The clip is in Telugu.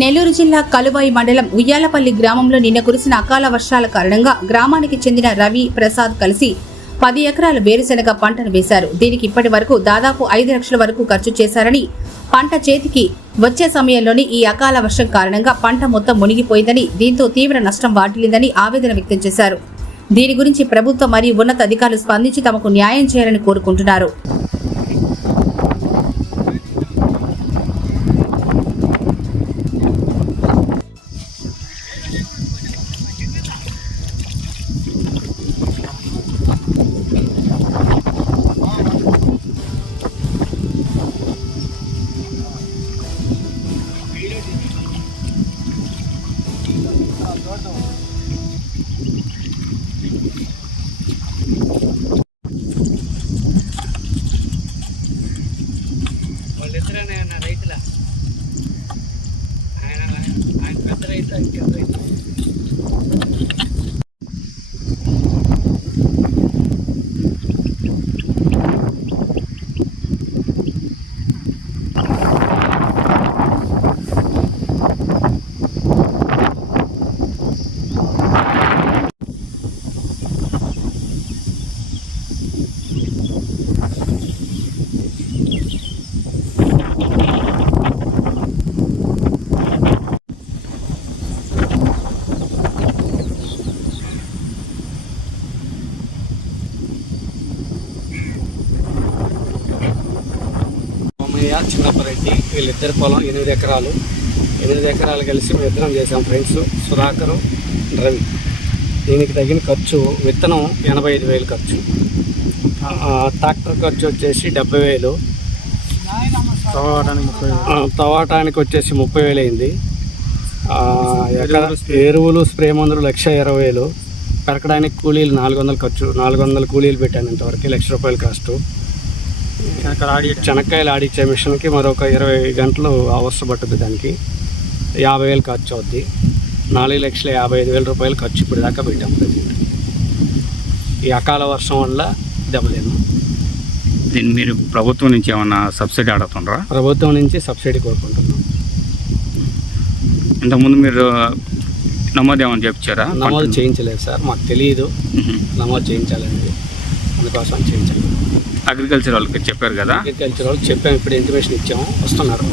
నెల్లూరు జిల్లా కలువాయి మండలం ఉయ్యాలపల్లి గ్రామంలో నిన్న కురిసిన అకాల వర్షాల కారణంగా గ్రామానికి చెందిన రవి ప్రసాద్ కలిసి 10 ఎకరాల వేరుశెనగ పంటను వేశారు. దీనికి ఇప్పటి వరకు దాదాపు 5 లక్షల వరకు ఖర్చు చేశారని, పంట చేతికి వచ్చే సమయంలోనే ఈ అకాల వర్షం కారణంగా పంట మొత్తం మునిగిపోయిందని, దీంతో తీవ్ర నష్టం వాటిల్లిందని ఆవేదన వ్యక్తం చేశారు. దీని గురించి ప్రభుత్వం మరియు ఉన్నత అధికారులు స్పందించి తమకు న్యాయం చేయాలని కోరుకుంటున్నారు. వాళ్ళిద్దరనే అన్న రైతుల ఆయన పెద్ద రైతు ఇంకెంత రైతు చిన్నప్పరెడ్డి వీళ్ళిద్దరి పొలం 8 ఎకరాలు. 8 ఎకరాలు కలిసి మేము ఇద్దరం చేసాం ఫ్రెండ్స్, సుధాకరు, రవి. దీనికి తగిన ఖర్చు విత్తనం 85,000 ఖర్చు, ట్రాక్టర్ ఖర్చు వచ్చేసి 70,000, తవ్వటానికి వచ్చేసి 30,000 అయింది. ఎరువులు స్ప్రే మందులు 1,20,000, పెరకడానికి కూలీలు 400 ఖర్చు, 400 కూలీలు పెట్టాను. ఇంతవరకు 1,00,000 రూపాయలు కాస్టు. చెనక్కాయలు ఆడిచ్చే మిషన్కి మరొక 20 గంటలు అవసరం పట్టుద్ది. దానికి 50,000 ఖర్చు అవుద్ది. 4,55,000 రూపాయలు ఖర్చు ఇప్పుడు దాకా పెట్టాము. ఈ అకాల వర్షం వల్ల దెబ్బతిన్నాం. దీన్ని మీరు ప్రభుత్వం నుంచి ఏమన్నా సబ్సిడీ అడుగుతున్నారా? ప్రభుత్వం నుంచి సబ్సిడీ కోరుకుంటున్నాం. ఇంతకుముందు మీరు నమోదు ఏమని చెప్తారా? నమోదు చేయించలేదు సార్, మాకు తెలియదు. నమోదు చేయించాలండి, అందుకోసం చేయించాలి. అగ్రికల్చర్ వాళ్ళకి చెప్పారు కదా? అగ్రికల్చర్ వాళ్ళకి చెప్పాము, ఇప్పుడు ఇంటిమేషన్ ఇచ్చాము, వస్తున్నారు.